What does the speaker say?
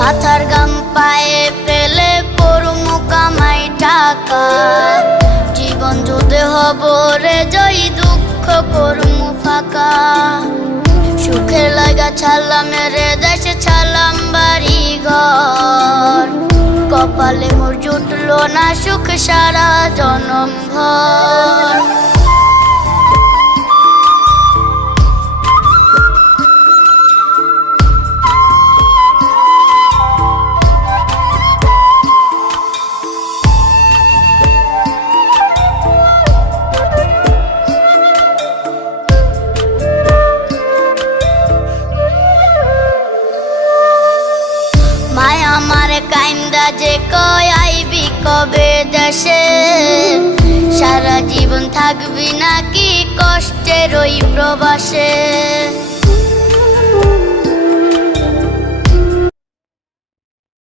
মাথার গাম পায়ে ফেলে পড়মু কামাই টাকা, জীবন যুদ্ধে হব রে জয়ী, দুঃখ করমু ফাঁকা। সুখের লাগা ছাড়লাম রে দেশে, ছাড়লাম বাড়ি ঘর, কপালে মোর জুটলো না সুখ সারা জনম ভর। মায় আমার কাইন্দা যে কয় আইবি কবে দেশে, সারা জীবন থাকবি নাকি কষ্টের ওই প্রবাসে।